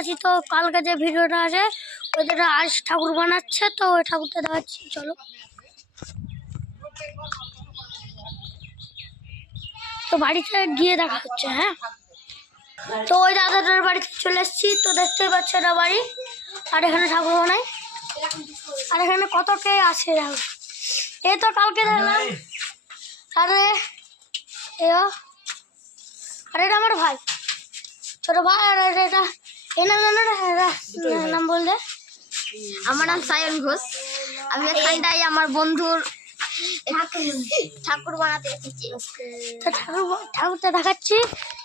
আছি। তো কালকে যে ভিডিওটা আছে ওইটা আজ ঠাকুর বানাচ্ছে, তো ওই ঠাকুরটা দেখাচ্ছি, চলো। তো বাড়িতে গিয়ে দেখা হচ্ছে। হ্যাঁ, তো ওই দাদাটার বাড়িতে চলে এসেছি। তো দেখতেই পাচ্ছ এটা বাড়ি, আর এখানে ঠাকুর বানাই, আর এখানে কত কে আছে দেখো। এই তো কালকে দেখলাম। আরে আরে এটা আমার ভাই, ছোট ভাই। আর এটা এই নাম বললে। আমার নাম সায়ন ঘোষ। আমি এখানটাই আমার বন্ধুর ঠাকুর বানাতে এসেছি। তো ঠাকুরটা দেখাচ্ছি।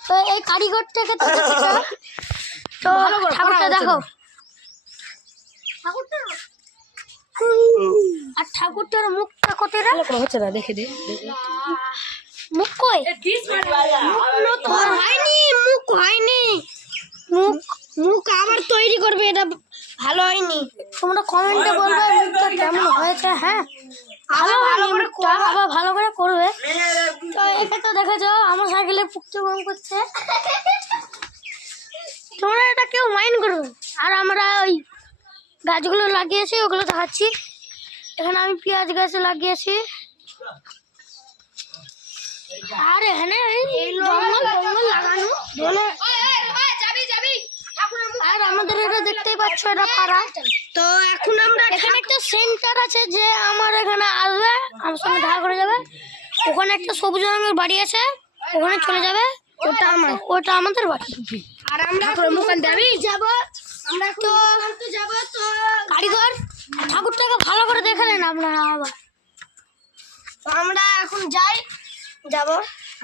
তো এই কারিগরটাকে তো ঠাকুরটা দেখো। আর ঠাকুরটার মুখটা কোথায় হচ্ছে না, দেখে দে মুখ কই। হয়নি, মুখ হয়নি, মুখ আবার তৈরি করবে, এটা ভালো হয়নি। তোমরা কমেন্টে বলবে মুখটা কেমন হয়েছে। হ্যাঁ, আবার ভালো করে করবে। তো এটা তো দেখেছো আমার সাইকেলে পুকতে বম করছে, তোমরা এটা কেউ মাইন্ড করবে। আর আমরা ওই গাছগুলো লাগিয়েছি, ওগুলো দেখাচ্ছি। এখানে আমি পেঁয়াজ গাছ লাগিয়েছি, আর এখানে জঙ্গল লাগানো বলে। আর আমাদের এটা দেখতেই পাচ্ছ, এটা পাড়া। তো এখন আমরা এখানে একটা সেন্টার আছে, যে আমার এখানে আসবে, আমার সঙ্গে দেখা করে যাবে। ওখানে একটা সবুজ রঙের বাড়ি আছে, ওখানে চলে যাবে। ওটা আমাদের বাড়ি। আর আমরা যাবো, আমরা তো যাবো। তো কারিগর ঠাকুরটাকে ভালো করে দেখে নেন আপনারা। আবার আমরা এখন যাব।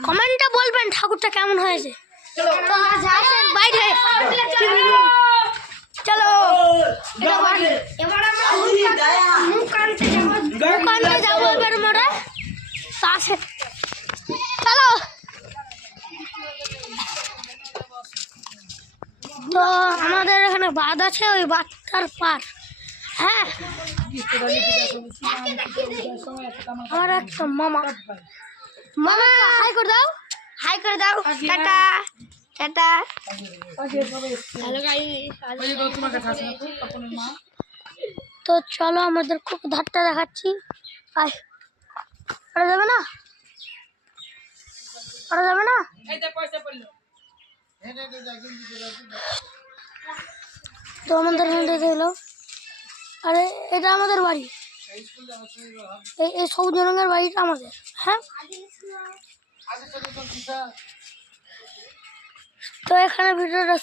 কমেন্টে বলবেন ঠাকুরটা কেমন হয়েছে। বাইরে চলো, এবার আমরা মুখ আনতে যাবো। এবার আমরা চলো। তো আমাদের এখানে বাঁধ আছে, ওই বাঁধটার পার। হ্যাঁ, আমার একটা মামা হাই করে দাও, হাই করে দাও, টাটা টাটা। তো চলো, আমাদের খুব ধারটা দেখাচ্ছি। করা যাবে না, করা যাবে না। তো আমাদের দিল। আরে এটা আমাদের বাড়ি, এই সবুজ রঙের বাড়িটা আমাদের। হ্যাঁ, তো এখানে ভিডিওটা